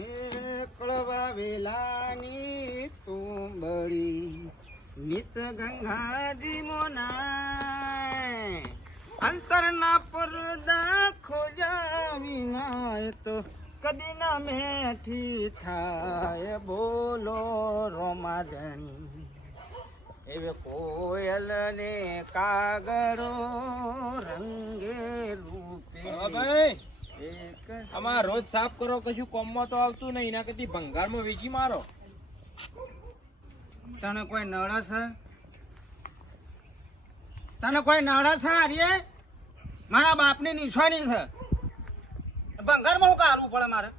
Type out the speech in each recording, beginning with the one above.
હે કળવા વેલાની તું બળી નિત ગંગાજી મોનાય અંતરના પડદા ખોજા વિના તો કદી ના મેઠી થાય બોલો રોમાધણી એવે કોયલ ને કાગડો રંગે રૂપે આમાં રોજ સાફ કરો, કશું કોમમાં તો આવતું નહીં, એના કરતી ભંગારમાં વેચી મારો. તને કોઈ નળ છે? તને કોઈ નળ છે? અરે મારા બાપની નિશાની છે. ભંગારમાં હું કાઢવું પડે મારે?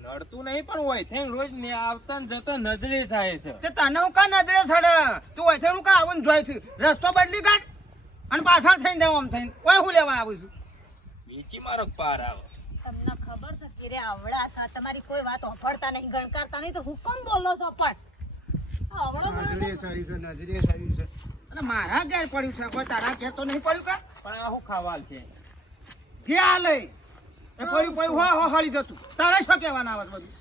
નડતું નહીં પણ હોય થઈને રોજ ને આવતા ને જતા નજરે થાય છે. તે તને હું કા નજરે ચડે? તું હોય હું કા આવું જોઈ છે? રસ્તો બદલી કાઢ અને પાછળ થઈને દેવું આમ થઈને કોઈ હું લેવા આવું છું? વેચી મારો પાર આવે. તમને ખબર છે કે રે આવડા સા તમારી કોઈ વાત ઓફળતા નહીં, ગણકારતા નહીં, તો હુકમ બોલો છો પણ નજરે સારી છે, નજરે સારી છે. અને મારા ઘેર પડ્યું છે, કોઈ તારા ઘેર તો નહીં પડ્યું કા? પણ આ શું ખાવાલ છે? જે આ લઈ એ પડ્યું પડ્યું હો હળી જતું. તારે શું કહેવાના આવે બધું?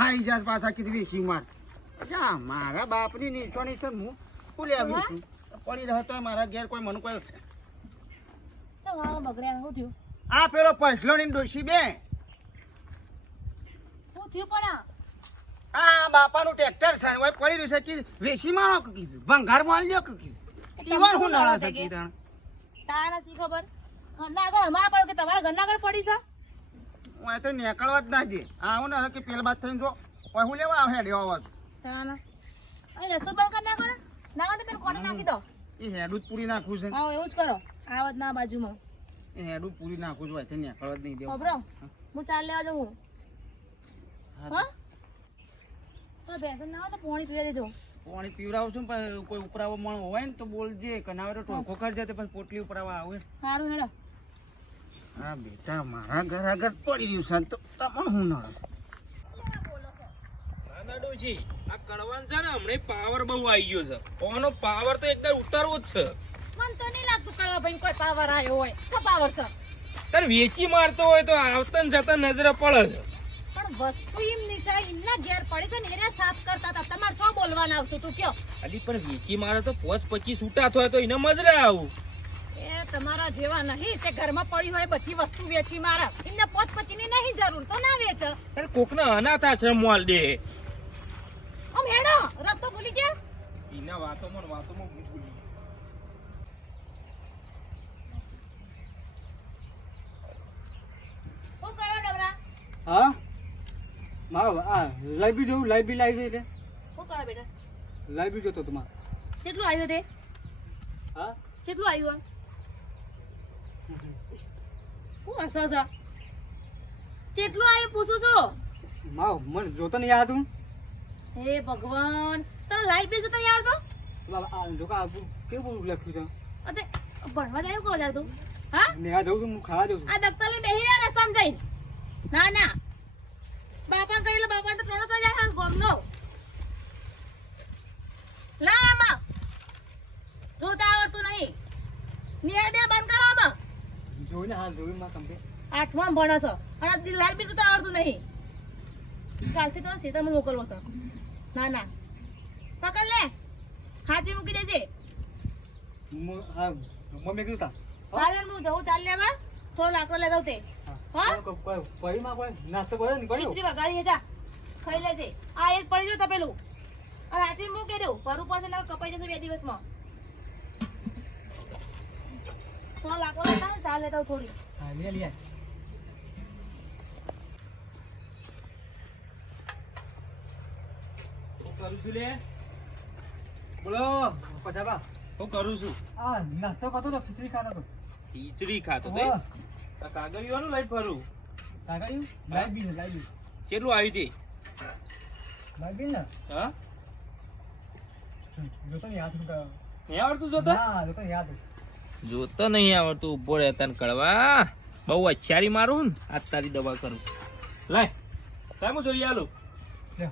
આ ઇજાજ પાછા કીધી વેચી માર. જા મારા બાપની નિશાની છે, હું ભૂલી આવ્યું છું. પડી રહ્યો તો મારા ઘેર કોઈ મને કોઈ બગડ્યા શું થયું? આ પેલો પછલો ની ડોશી બે શું થયું પણ આ બાપાનું ટ્રેક્ટર છે ઓય પડી રહ્યું છે કે વેચી મારો કીધું ભંગાર માલ લ્યો કીધું. ઈવન હું નળા છે કીધું. તારા નથી ખબર ઘરના આગળ અમારા પડ્યું કે તમારા ઘરના આગળ પડી છે? ઓય તો નીકળવા જ ના દે. આવું ને કે પેલ બાદ થઈને જો ઓય હું લેવા આવે હેડ્યો આવાજ. તાના અહીં રસ્તો બંધ કરી નાખો ને. ના હોય તો પેલું કોને નાખી દો. એ હેડું જ પૂરી નાખું છે. હા એવું જ કરો. આવત ના બાજુમાં એ હેડું પૂરી નાખું છું. ઓય નીકળવા જ નહીં દેવું. ખબરો હું ચાલ લેવા જાઉં. હા તો બેસન ના હોય તો પાણી પીવા દેજો. પાણી પીવડાવું છું પણ કોઈ ઉપરાવો મણ હોય ને તો બોલજે કનાવે તો ટોકો કરજે તે પછી પોટલી ઉપરાવા આવે. સારું હેડો. હા બેટા મારા ઘર આગળ પડી રહ્યું છે તો તમને હું નળે છે? ડોશી આ કડવાન છે ને હમણે પાવર બહુ આવી ગયો છે. ઓનો પાવર તો એકદમ ઉતારવો જ છે. મને તો નહીં લાગતું કળવા ભાઈ કોઈ પાવર આવ્યો હોય. શું પાવર છે? તારે વેચી મારતો હોય તો આવતા ને જતા નજરે પડે છે. પણ વસ્તુ એમ નિશા એમના ઘેર પડી છે ને એને સાફ કરતા હતા. તમારે શું બોલવાનું આવતું તું કયો? અલી પણ વેચી મારે તો 5-25 છૂટા થાય તો એને મજરે આવું. એ તમારા જેવા નહીં, તે ઘરમાં પડી હોય બધી વસ્તુ વેચી મારા. એમને 5-25 ની નહીં જરૂર તો ના વેચ. તારે કોકના અનાથ આશ્રમ મોલ દે. આમ હેડો રસ્તો ભૂલી જા. એના વાતોમાં ભૂલી. હું કયો ડબરા? હા મારો આ લાઈબી જોઉં લાઈબી લાવી એટલે હું કરો બેટા? લાઈબી જોતો તમારે. કેટલું આવ્યું તે? હા કેટલું આવ્યું? હું હસો છો? કેટલું આવ્યું પૂછું છું? મારો મને જોતો નહીં આવતું. હે ભગવાન, તને લાઈટ બિલ જોતા યાર તો આ જો કા કેવું લખ્યું છે? અતે ભણવા જાય કોણ યાર તું? હા નેહા જઉં છું હું ખાવા જઉં છું. આ દફતર લઈને બેહી જા રસ્તામાં જઈને. ના ના બાપા કહીલે બાપા તો થોડો તો જાય હા ગમનો લા આમાં જોતા આવડતું નહીં. નિયર બે બંધ કરો આમાં. જોઈને હાલ જોઈને માં કંપે 8માં ભણો છો અને લાઈટ બિલ જોતા આવડતું નહીં. કાલથી તો સીતામાં મોકલવો છે. ના ના પકડ લે, હાજી મૂકી દેજે. હા મમ્મી કીધું તા ચાલે હું જવું ચાલ લેવા થોડો લાકડો લઈ દઉં તે. હા કોઈ માં કોઈ નાસ્તો કર્યો ને કર્યો ખીચડી વગાડી જા ખાઈ લેજે. આ એક પડી જો તપેલું અને હાથી મૂકી દેવું ભરું પડશે એટલે કપાઈ જશે 2 દિવસમાં. થોડો લાકડો લેતા ચાલ લેતા થોડી. હા લે લે કરું છું લે. બોલો પછાબા હું કરું છું. આ નાસ્તો કરતો તો ખીચડી ખાતો તો. ખીચડી ખાતો તે કાગળિયાનું લઈ ફરું. કાગળિયું લાઈબી કેટલું આવ્યું તે? લાઈબી ને હા જોતો યાદ હું કરો. નહીં આવડતું જોતા? હા જોતો યાદ. જોતો નહીં આવડતું. ઉભો રહે તને કળવા બહુ અચ્છારી મારું ને આજ તારી દવા કરું. લાય સાહેબ હું જોઈ આલું. લે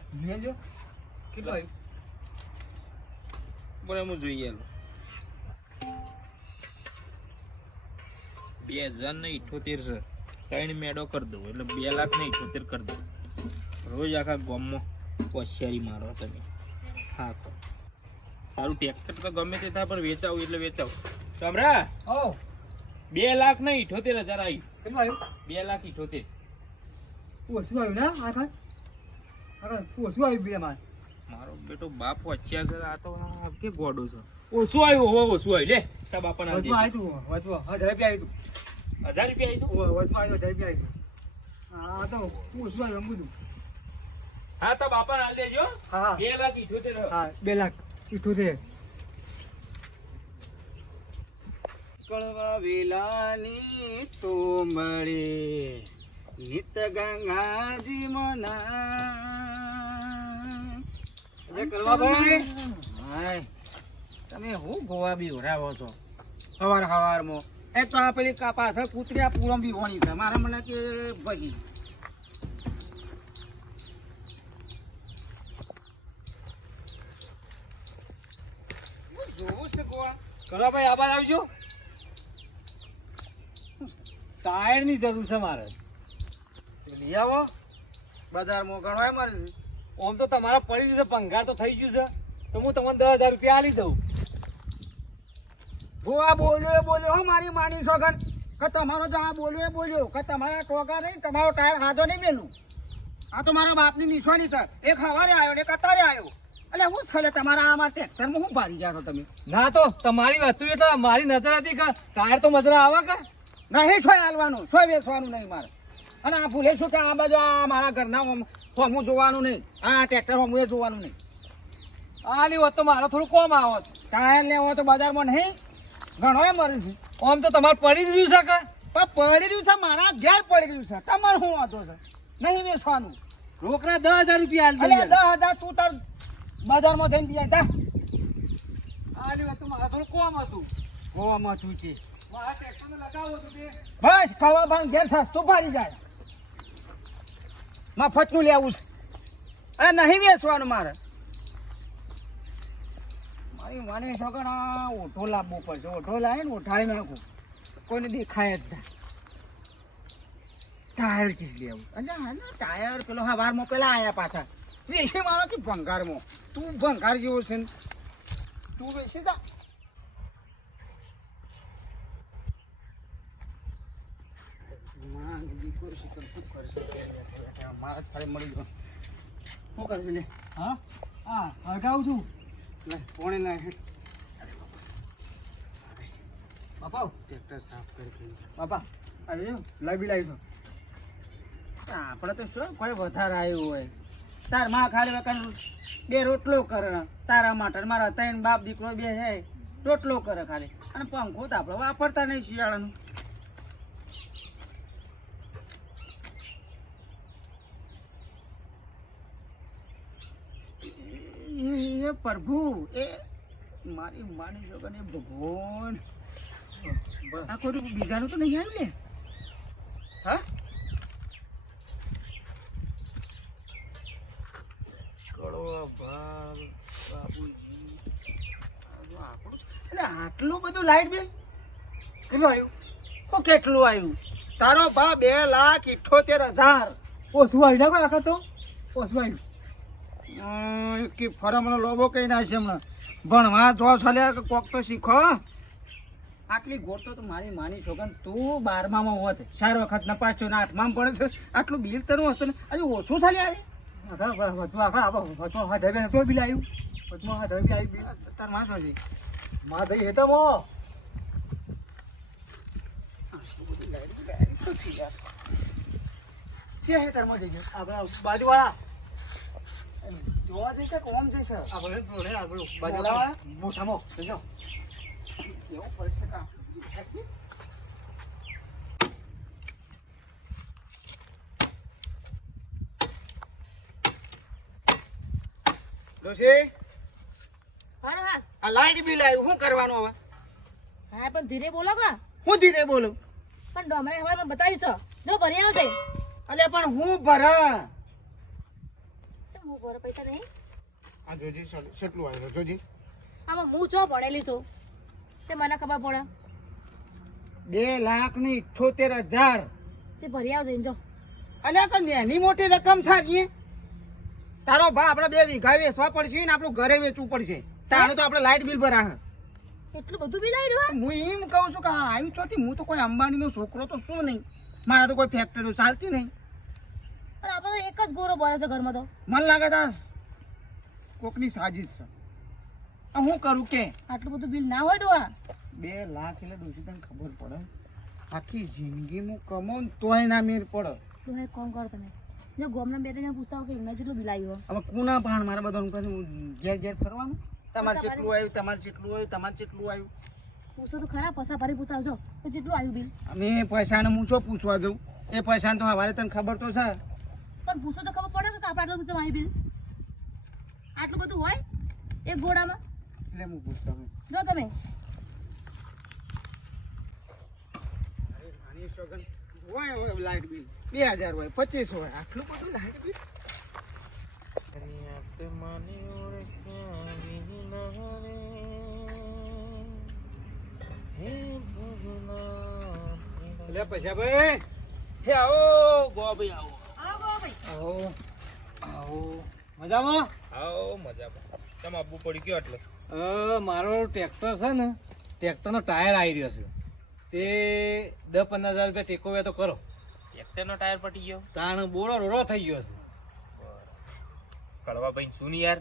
જોઈ કેટલો આવ્યું? બોલે હું જોઈ આલું. 2078 છે. 3 મેડો કરી દઉં એટલે 2,78,000 કરી દઉં. રોજ આખા ગામમાં હોશિયારી મારો તમે. હા તો તારું ટ્રેક્ટર તો ગમે તે થાય પણ વેચાવું એટલે વેચાવું. સમરા 2,78,000 આવી. કેટલું આવ્યું? 2,78,000. ઓછું આવ્યું ને આગળ ઓછું આવ્યું બે મારે. મારો બેટો બાપ વચ્યા છે. આ તો આ કે ગોડો છે. ઓછું આવ્યું હવે ઓછું આવ્યું. લે તારા બાપાને વચમાં આવ્યું તું, વચમાં 1,000 રૂપિયા આવ્યું તું. 1,000 રૂપિયા આવી તું. વચમાં આવ્યું 1,000 રૂપિયા આવ્યું. હા તો ઓછું આવ્યું એમ બધું. હા તારા બાપાને હાલ દેજો. હા 2,78,000. હા 2,78,000. કળવા વેલાની તો મળે નિત ગંગાજી મના કરવા ભાઈ. હાય તમે હું ગોવા બી ઉરાવો છો હવારમાં. એ તો આ પેલી પાછળ કૂતરી પૂરમ બી હોણી છે મારા મને કે ભજી જોવું છે ગોવા. કરવા ભાઈ આબાદ આવજો. ટાયર ની જરૂર છે મારે. લઈ આવો બજારમાં ગણવાય મારે છે. આમ તો તમારા પડી ગયું છે, ભંગાર તો થઈ ગયું છે, તો હું તમને 10,000 રૂપિયા આલી દઉં. ગોવા બોલ્યો હો મારી માની સોગન કે તમારો જા બોલ્યો કે તમારા ટોકા નહીં તમારો ટાયર હાથો નહીં મેલું. આ તો મારા બાપની નિશાની છે. એક સવારે આવ્યો ને એક અત્યારે આવ્યો. એટલે હું છેલ્લે તમારા આમાં ટ્રેક્ટરમાં હું પાડી ગયા છો તમે? ના તો તમારી વસ્તુ એટલે મારી નજર હતી કે ટાયર તો મજરા આવે કે નહીં સોય હાલવાનું સોય વેચવાનું નહીં મારે. અને આ ભૂલે શું કે આ બાજુ આ મારા ઘરના હોમું જોવાનું નહીં, આ ટ્રેક્ટર હોમું એ જોવાનું નહીં. આલી હોત તો મારે થોડું કોમ આવત. ટાયર લેવો તો બજારમાં નહીં ઘણો મરે છે. આમ તો તમારે પડી જ રહ્યું છે કે પણ પડી રહ્યું છે મારા ઘેર પડી રહ્યું છે. તમારે શું વાંધો છે? નહીં વેચવાનું. રોકડા 10,000 રૂપિયા આલી એટલે દઉં. 10,000 તું તાર બજારમાં જઈને લઈ જા. આલી હોત તો મારે થોડું કોમ હતું. ગોવામાં તું છે મારા ટ્રેક્ટરને લગાવો હતું તે. બસ ખાવા ભાન ઘેર સસ્તું પાડી જાય. મફતનું લેવું છે અને નહીં વેચવાનું મારે. મારી મને છોકર આ ઓઠો લાવવો પડશે. ઓઠો લાવીને ઓઠાળી નાખું કોઈને દેખાય જ ના. ટાયર કીધી લેવું અને હા ને ટાયર પેલો હવારમાં પેલા આયા પાછા વેચી મારો કે ભંગારમાં. તું ભંગાર જેવો છે ને તું વેચી જા. મારા જ ફાળે મળી ગયો. શું કરશે લે? હા હા હટાવું છું. લે પોણે લાય. બાપા ટ્રેક્ટર સાફ કરી બાપા આજે લાવી લાવી આપણે તો શું કોઈ વધારે આવ્યું હોય તાર માં ખાલી વખત 2 રોટલો કરે તારા માટે. મારા 3 બાપ દીકરો 2 છે રોટલો કરે ખાલી. અને પંખો તો આપણે વાપરતા નહીં શિયાળાનું. એ પ્રભુ એ મારી માની છોકર એ ભગવાન આ કોઈ બીજાનું તો નહીં આવ્યું લે. હા કડવા ભાર બાબુજી એટલે આટલું બધું લાઈટ બિલ કેટલું આવ્યું? તો કેટલું આવ્યું? તારો બા 2,78,000. ઓછું આવી જાય આખા તો ઓછું આવ્યું. કે ફરમનો લોબો કઈ ના છે હમણાં ભણવા જો ચાલ્યા કે કોક તો શીખો. આટલી ગોળ તો મારી માની છોકર તું 12માં હોત 4 વખત નપાસ્યો ને 8માં પડે છે. આટલું બિલ તને હશે ને હજુ ઓછું ચાલ્યા વચમાં 1,000 રૂપિયા બિલ આવ્યું. વચમાં 1,000 રૂપિયા આવ્યું બિલ. તાર માં શું છે? માં દઈ હેતા મો છે હે તાર માં જઈ આપણા બાજુવાળા જોવા જઈશે કે ઓમ જઈશે? આપણે બોલાવા? બાજુવાળા મોટામાં જજો. એવું પડશે કામ ડોશી હા હા આ લાઈટ બિલ આવ્યું શું કરવાનું હવે? હા પણ ધીરે બોલો કા. હું ધીરે બોલું? પણ ડોમરે હવે મને બતાવીશ જો ભરી આવશે. અલે પણ હું ભરા તો હું ભરે પૈસા નહીં. આ જોજી કેટલું આવ્યું જોજી. આમાં હું જો ભણેલી છું તે મને ખબર પડે. 2,78,000. તે ભરી આવજે જો. અલ્યા કે નાની મોટી રકમ સાચી તારો ભા આપણે 2 વીઘા વેચવા પડશે ને આપણું ઘરે વેચવું પડશે તારે તો આપણે લાઇટ બિલ ભરા એટલું બધું બિલ આવ્યું હું એમ કહું છું કે હા આવ્યું ચોથી હું તો કોઈ અંબાણીનો છોકરો તો શું નહીં મારા તો કોઈ ફેક્ટરીઓ ચાલતી નહીં અને આપણે તો એક જ ગોરો બરે છે ઘરમાં તો મને લાગે છે કોકની સાજીશ છે આ હું કરું કે આટલું બધું બિલ ના હોય ડોહા 2 લાખ એટલે ડોશી તને ખબર પડે આખી જિંદગી હું કમાઉં ને તોય ના મેર પડે ડોહા એક કામ કરો તમે જો ગામના 2 જણ પૂછતા હો કે એમને જેટલું બિલ આવ્યું હવે કુના પણ મારા બધાનું પાછું ઘેર ઘેર ફરવાનું તમારે જેટલું આવ્યું તમારે જેટલું આવ્યું તમારે જેટલું આવ્યું પૂછો તો ખરા પૈસા ભરી પૂછતા આવજો તો જેટલું આવ્યું બિલ અમે પૈસાને હું શું પૂછવા જઉં એ પૈસાને તો હવારે તને ખબર તો છે પણ પૂછો તો ખબર પડે કે આપણે આટલું બધું આવ્યું બિલ આટલું બધું હોય એક ગોળામાં એટલે હું પૂછતો હું જો તમે હોય લાઇટ બિલ 2000 હોય 25 હોય આટલું બધું લાઇટ બિલ લે પૈસા ભાઈ હે આવો ગો ભાઈ આવો આવો ભાઈ આવો આવો મજામાં આવો મજામાં તમે આબુ પડી ગયો એટલે મારો ટ્રેક્ટર છે ને ટ્રેક્ટરનો ટાયર આવી રહ્યો છે તે 10-15 હજાર રૂપિયા ટેકો વે તો કરો ટ્રેક્ટરનો ટાયર પટી ગયો તાણ બોરો રોરો થઈ ગયો છે કડવા ભાઈ શું યાર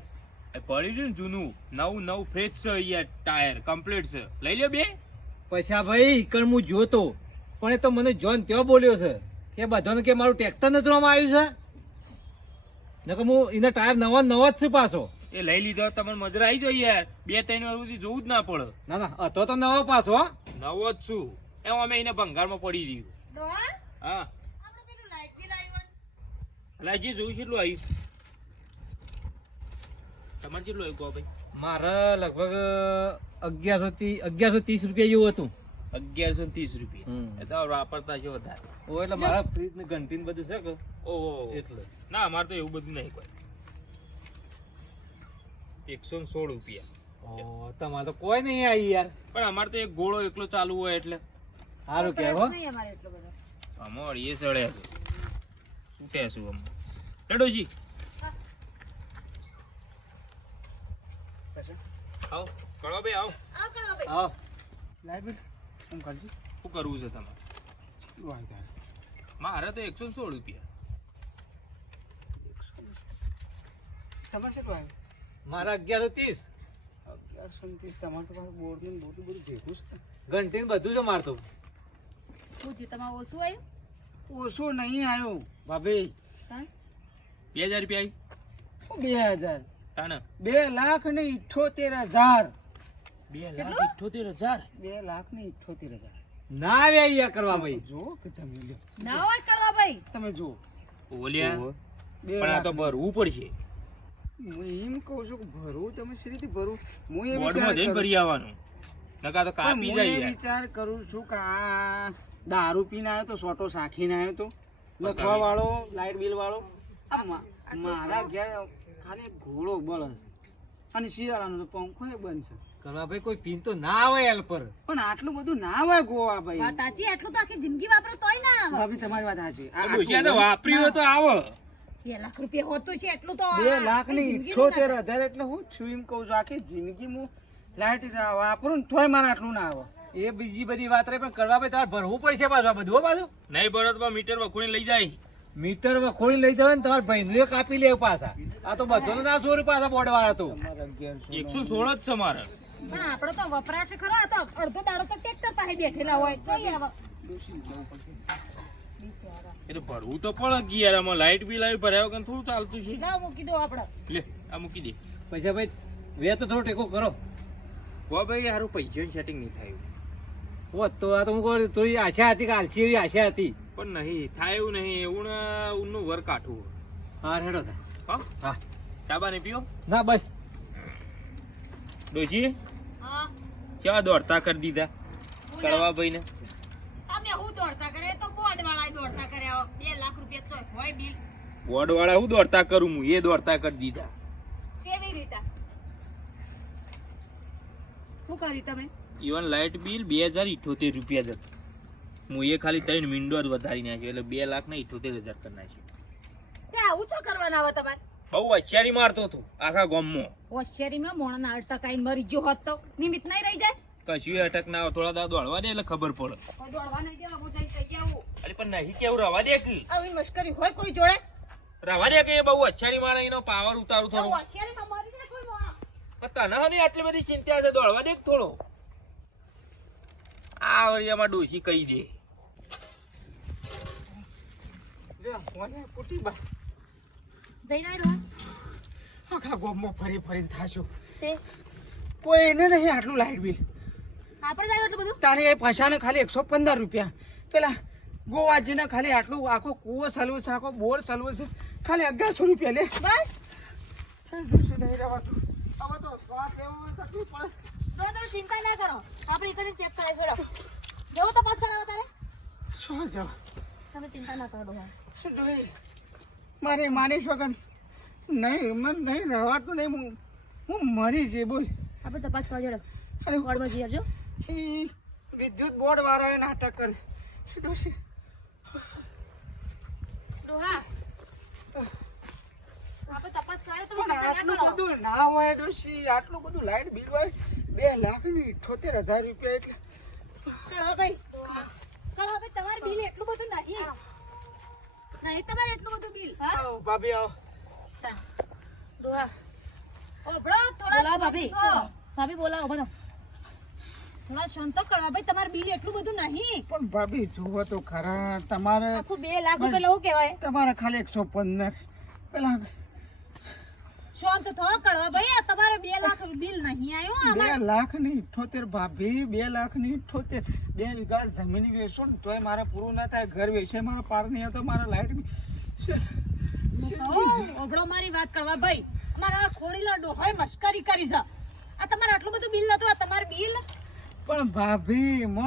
એ પડી રહ્યું ને જૂનું નવું ફ્રેશ છે યાર ટાયર કમ્પ્લીટ છે લઈ લ્યો બે પૈસા ભાઈ ઈકણ હું જોતો પણ એ તો મને જોન ત્યાં બોલ્યો છે કે બધાને કે મારું ટ્રેક્ટર નજરમાં આવ્યું છે નકર હું એના ટાયર નવા જ છે પાછો એ લઈ લીધો તમને મજરા આવી જાય યાર 2-3 વાર સુધી જોવું જ ના પડે ના ના હતો તો નવો પાછો હો. નવો જ છું એમ અમે એને ભંગારમાં પડી દીધું ડોહા હા આપણે પેલું લાઈટ બિલ આવ્યું લાગી જોયું કેટલું આવ્યું તમારે કેટલું આવ્યું કહો ભાઈ મારે લગભગ 1130 રૂપિયા જેવું હતું 1130 રૂપિયા એ તો વાપરતા છે વધારે ઓ એટલે મારા ફ્રીજ ને ઘંટી ને બધું છે કે ઓહો એટલે ના અમારે તો એવું બધું નહીં કોઈ 116 રૂપિયા ઓ તમારે તો કોઈ નહીં આવી યાર પણ અમારે તો એક ગોળો એકલો ચાલુ હોય એટલે સારું કહેવો નહીં અમારે એટલો બધો અમાર એ સડ્યા છે છૂટ્યા છું અમે લડોજી આવો કળવા ભાઈ આવો આવ કરો ભાઈ આવો લાઇટ બિલ શું કરજી શું કરવું છે તમારે મારે તો 116 રૂપિયા તમારે કેટલું આવ્યું મારા 1130 1130 તમારે તો પાછું બોર્ડ ને બોટલું બધું ભેગું છે ઘંટી ને બધું છે મારતો શું થયું તમારે ઓછું આવ્યું ઓછું નહીં આવ્યો ભાભી હા 2000 રૂપિયા આવી 2000 તાના 2,78,000 2,78,000 2,78,000 ના આવે યાર કરવા ભાઈ જો કે તમે લ્યો ના હોય કરવા ભાઈ તમે જો ઓલ્યા પણ આ તો ભરવું પડશે હું એમ કહું છું કે ભરવું તમે શી રીતે ભરવું હું એ બોર્ડમાં જઈને ભરી આવવાનું નકા તો કાપી જાય યાર વિચાર કરું છું કે આ દારૂ પીને આવ્યો તો સોટો સાખીને આવ્યો તો લખવા વાળો લાઇટ બિલ વાળો આ મારા ઘેર ખાલી એક ઘોડો બળે છે અને શિયાળાનો તો પંખો એ બંધ છે કરવા ભાઈ કોઈ પીન તો ના આવે યાર પર પણ આટલું બધું ના હોય ગોવા ભાઈ વાત સાચી આટલું તો આખી જિંદગી વાપરો તોય ના આવે ભાભી તમારી વાત સાચી આ ડોશિયા તો વાપર્યું હોય તો આવો 2 લાખ રૂપિયા હોતું છે એટલું તો 2,78,000 એટલે હું છું એમ કહું છું આખી જિંદગી હું લાઇટ વાપરું ને તોય મારે આટલું ના આવે એ બીજી બધી વાત રહી પણ કરવા ભાઈ તમારે ભરવું પડશે પાછું આ બધું હો પાછું નહીં ભરો તો મીટર વખોડી લઈ જાય મીટર વખોડી લઈ જવાય ને તમારા ભાઈ કાપી લે પાછા આ તો બધો ના 100 રૂપિયા પાછા બોર્ડ વાળા તો 116 જ છે મારે પણ આપણો તો વપરાશ ખરો આ તો અડધો દાડો તો ટ્રેક્ટર પાસે બેઠેલા હોય જોઈએ હવે એ તો ભરવું તો પડે કે યાર આમાં લાઇટ બિલ આવી ભર્યા વગર થોડું ચાલતું છે ના મૂકી દો આપણે લે આ મૂકી દે પૈસા ભાઈ વે તો થોડો ટેકો કરો વા ભાઈ હારું પૈસાની સેટિંગ નહીં થાય ઓ તો આ તો હું કહું થોડી આશા હતી કે આલસી એવી આશા હતી પણ નહીં થાય એવું નહીં એવું ને ઊનનું વર કાઠું હા હેડો તા હા હા ચાબા નહીં પીઓ ના બસ ડોશી હા કેવા દોડતા કરી દીધા કડવા ભાઈ ને તમે હું દોડતા કરે તો બોર્ડ વાળા દોડતા કર્યા 2 લાખ રૂપિયા તો હોય બિલ બોર્ડ વાળા હું દોડતા કરું હું એ દોડતા કરી દીધા કેવી રીતે શું કર્યું તમે ઇવન લાઇટ બિલ 2,78 રૂપિયા જ હતું હું એ ખાલી 3 વિન્ડો જ વધારી નાખ્યો એટલે 2,78,000 કરી નાખ્યો તે આવું છો કરવાના આવે તમારે બહુ હોશિયારી મારતો હતો આખા ગામમાં. હોશિયારીમાં મોણાના અટકાઈને મરી ગયો હોત તો નિમિત્ત નહીં રહી જાય. કશું અટક ના આવે, થોડા દાડા દોડવા દે એટલે ખબર પડે. કોઈ દોડવા નહીં દેવા, હું જઈ કહી આવું. અરે પણ નહીં કેવું રવા દે કે આવી મશ્કરી હોય કોઈ જોડે? રવા દે કે એ બહુ હોશિયારી મારે, એનો પાવર ઉતારું તો થોડું. હોશિયારીમાં મરી જાય કોઈ મોણા. પણ તને નહીં આટલી બધી ચિંતા છે, દોડવા દે કે થોડો. આ વરિયામાં ડોશી કહી દે. લે, કોને પૂટી બા જઈ જાય ડોહા. આખા ગોમમાં ફરી ફરીને થાશું. તે કોઈને નહીં આટલું લાઇટ બિલ. આપણે જાય એટલું બધું? તાણે એ પૈસાને ખાલી 115 રૂપિયા. પેલા ગોવાજીને ખાલી આટલું આખો કૂવો સલવો છે, આખો બોર સલવો છે, ખાલી 1100 રૂપિયા લે. બસ દૂસરી નહીં રહેવાતું. હવે તો શ્વાસ લેવો હોય તો તકલીફ પડે. તો તમે ચિંતા ના કરો, આપણે એકને ચેક કરાવી છોડો. જેવો તપાસ કરાવો તારે શું જવા તમે ચિંતા ના કરો ડોહા. ડોહી, મારે માની શકન નહીં, મને નહીં રહેવાતું નહીં. હું મરી છે બોલ. આપણે તપાસ કરવા જોડો. અરે વોર્ડમાં જઈ આવજો. ઈ વિદ્યુત બોર્ડ વાળાએ નાટક કરે. ડોશી ડોહા આપણે તપાસ કરાવી તો પણ આટલું બધું ના હોય ડોશી, આટલું બધું લાઇટ બિલ હોય 2,78,000 રૂપિયા એટલે. ભાઈ તમારે બિલ એટલું બધું નહીં. નહીં તમારે એટલું બધું બિલ. હા આવો ભાભી આવો. ડોહા ઓબળો થોડા ભાભી. ભાભી બોલાવો બધો. થોડા શાંત કરવા ભાઈ, તમારે બિલ એટલું બધું નહીં. પણ ભાભી જુઓ તો ખરા, તમારે આખું 2 લાખ રૂપિયા લેવું કહેવાય. તમારે ખાલી 115 પેલા શાંત થો કળવા ભાઈ, આ તમારે 2 લાખ બિલ નહીં આવ્યું. 2,78,000 ભાભી, 2,78,000. 2 વીઘા જમીન વેચો ને તોય મારે પૂરું ના થાય. ઘર વેચે મારા પાર નહીં હતો, મારા લાઇટ ઓબળો મારી વાત કરવા ભાઈ, મારા ખોડીલો ડોહોય મસ્કરી કરી છે. આ તમારે આટલું બધું બિલ નતું, આ તમારું બિલ. પણ ભાભી મો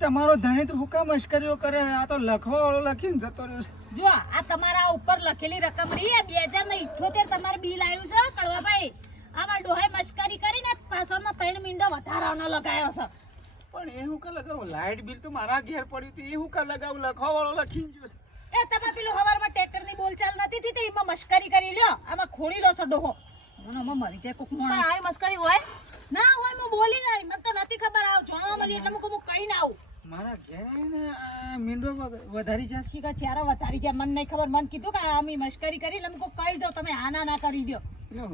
તમારો ધણી તો હુકા મશ્કરીઓ કરે. આ તો લખવા વાળો લખીને જતો રહ્યો છે. જો આ તમારા ઉપર લખેલી રકમ રહી 2078 તમારું બિલ આવ્યું છે કળવાભાઈ. આમાં ડોહાય મસ્કરી કરીને પાછળનો 3 મીંડો વધારાનો લગાયો છે. પણ એ હુકા લગાવું, લાઇટ બિલ તો મારા ઘેર પડ્યું હતું, એ હુકા લગાવું, લખવા વાળો લખીને ગયો છે. એ તમે પેલું હવારમાં ટ્રેક્ટરની બોલચાલ નથી થઈ, તો એમાં મસ્કરી કરી લ્યો. આમાં ખોડી લો છો ડોહો. મોનામાં મરી જાય કોક મોણા. આવી મસ્કરી હોય ના હોય, હું બોલી નહીં, મને તો નથી ખબર. આવ જોવા મળી એટલે હું કઈ ના આવું. મારા ઘેર આવીને આ મીંડો વધારી જશે. શીખર ચારો વધારી જાય, મને નહીં ખબર. મને કીધું કે આમી મસ્કરી કરી એટલે હું કહી જાઉં, તમે આના ના કરી દો. લો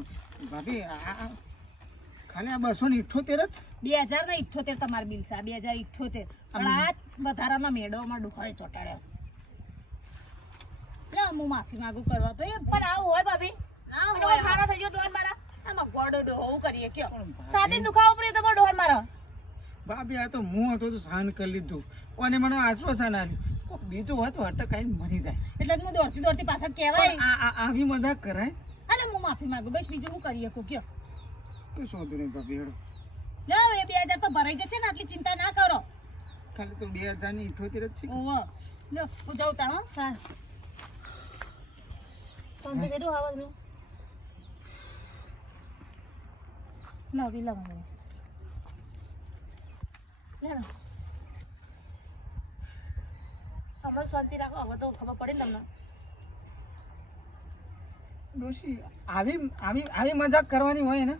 ભાભી, આ ખાલી આ 278 જ 2078 તમારું બિલ છે. 2078 પણ આ વધારાના મેળવમાં ડુખાડે ચોટાડ્યો છે. લે હું માફી માંગુ કરવા ભાઈ, પણ આવું હોય ભાભી. ના હોય ખાના થઈ ગયો ડોહર મારા. આમાં ગોડો ડોહો કરીએ કયો સાથે દુખાવો પડ્યો તમારો ડોહર મારો. ભાભી આ તો હું હતો તો સહન કરી લીધું, અને મને આશ્વાસન આપ્યું. કોક બીજું હોય તો અટકાઈને મરી જાય. એટલે હું દોડતી દોડતી પાછળ કહેવાય. પણ આવી મજાક કરાય? હાલે હું માફી માંગુ બસ, બીજું શું કરીએ કો કયો. કઈ શોધું નહીં ભાભી, હેડો. લે એ 2000 તો ભરાઈ જશે ને, આટલી ચિંતા ના કરો. ખાલી તો 2,078 જ છે. ઓહો લો હું જાઉં તાણો. હા શાંતિ કરી દો આવાજ નું. લાવી લાવ મને લેણો. હમણાં શાંતિ રાખો, હવે તો ખબર પડે ને તમને. ડોશી આવી મજાક કરવાની હોય ને.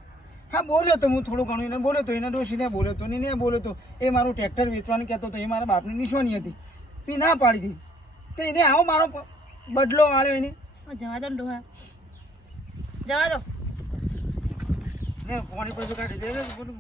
હા બોલ્યો તો હું થોડું ઘણું એને બોલ્યો તો, એને ડોશીને બોલ્યો તો, ને બોલ્યો તો. એ મારું ટ્રેક્ટર વેચવાનું કહેતો હતો, એ મારા બાપની નિશાની હતી. એ ના પાડી હતી, તો એને આવો મારો બદલો વાળ્યો એને. જવા દો ને ડોહા, જવા દો. ને પાણી પછી કાઢી દે બધું.